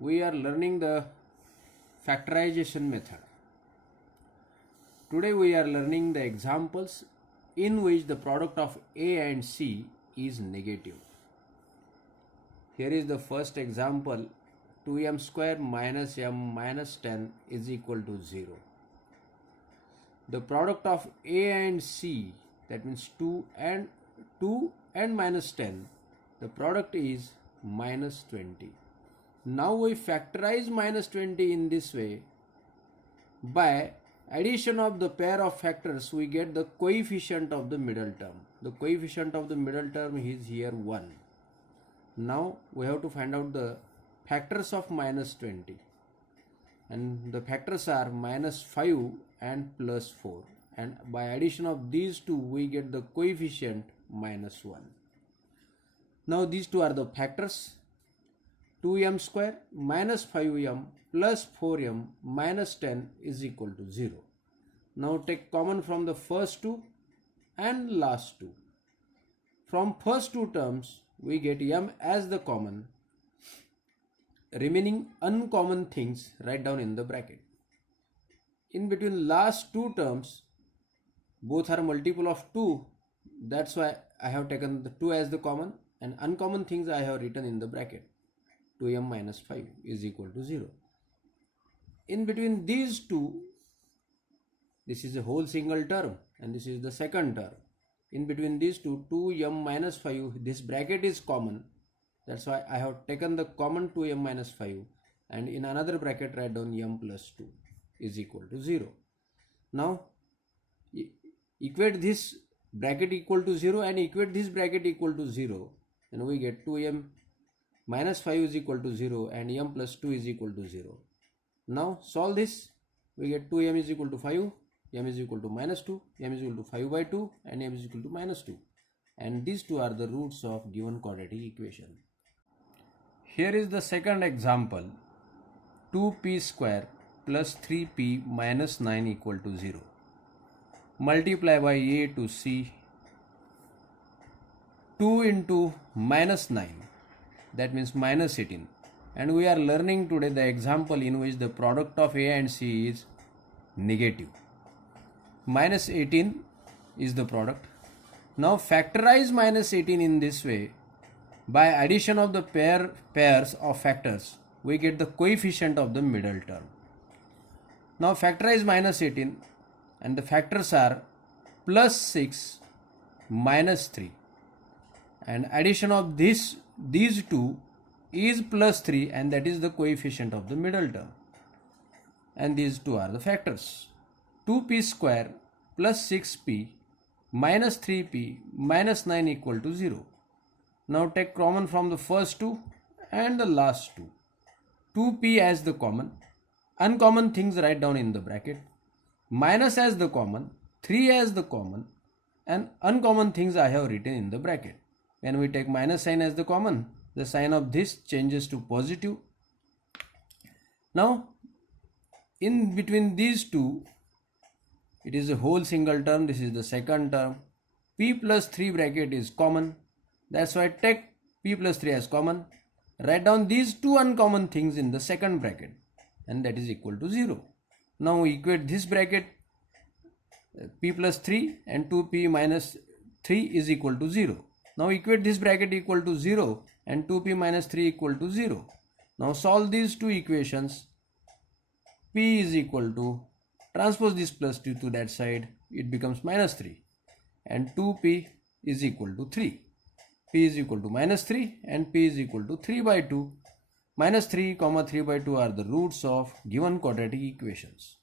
we are learning the factorization method. Today we are learning the examples in which the product of A and C is negative. Here is the first example: 2m square minus m minus 10 is equal to 0. The product of A and C, that means 2 and minus 10, the product is minus 20. Now we factorize minus 20 in this way. By addition of the pair of factors, we get the coefficient of the middle term. The coefficient of the middle term is here 1. Now we have to find out the factors of minus 20. And the factors are minus 5 and plus 4. And by addition of these two, we get the coefficient minus 1. Now these two are the factors. 2m square minus 5m plus 4m minus 10 is equal to 0. Now take common from the first two and last two. From first two terms, we get m as the common. Remaining uncommon things write down in the bracket. In between last two terms, both are multiple of 2. That's why I have taken the 2 as the common, and uncommon things I have written in the bracket. 2m minus 5 is equal to 0. In between these two, this is a whole single term and this is the second term. In between these two, 2m minus 5, this bracket is common. That's why I have taken the common 2m minus 5, and in another bracket write down m plus 2 is equal to 0. Now equate this bracket equal to 0 and equate this bracket equal to 0, and we get 2m minus 5 is equal to 0 and m plus 2 is equal to 0. Now solve this. We get 2m is equal to 5, m is equal to minus 2, m is equal to 5 by 2, and m is equal to minus 2. And these two are the roots of given quadratic equation. Here is the second example: 2p square plus 3p minus 9 equal to 0. Multiply by a to c. 2 into minus 9, that means minus 18. And we are learning today the example in which the product of A and C is negative. Minus 18 is the product. Now factorize minus 18 in this way. By addition of the pairs of factors, we get the coefficient of the middle term. Now factorize minus 18, and the factors are plus 6 minus 3. And addition of these two is plus 3, and that is the coefficient of the middle term. And these two are the factors. 2p square plus 6p minus 3p minus 9 equal to 0. Now take common from the first two and the last two. 2p as the common. Uncommon things write down in the bracket. Minus as the common, 3 as the common, and uncommon things I have written in the bracket. When we take minus sign as the common, the sign of this changes to positive. Now in between these two, it is a whole single term. This is the second term. P plus 3 bracket is common. That's why take p plus 3 as common. Write down these two uncommon things in the second bracket, and that is equal to 0. Now we equate this bracket, p plus 3 and 2p minus 3 is equal to 0. Now equate this bracket equal to 0 and 2p minus 3 equal to 0. Now solve these two equations. P is equal to, transpose this plus 2 to that side, it becomes minus 3, and 2p is equal to 3. P is equal to minus 3 and p is equal to 3 by 2. Minus 3, 3 by 2 are the roots of given quadratic equations.